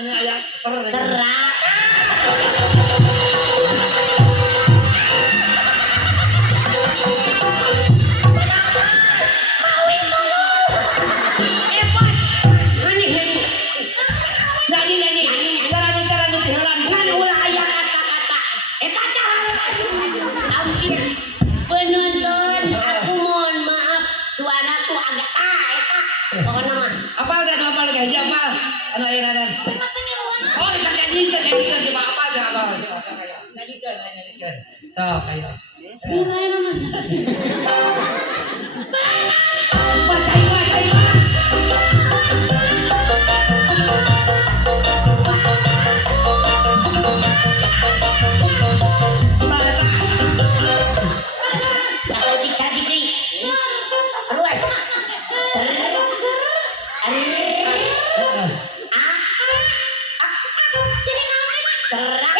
anu aya serak. Penonton, aku mohon maaf suara tuh agak pokoknya mah Apa udah apa lagi aja apa? Anu aya nadan. Oh, kita nyanyikan coba apa aja apa. Nyanyikan. Sok ayo. Serak.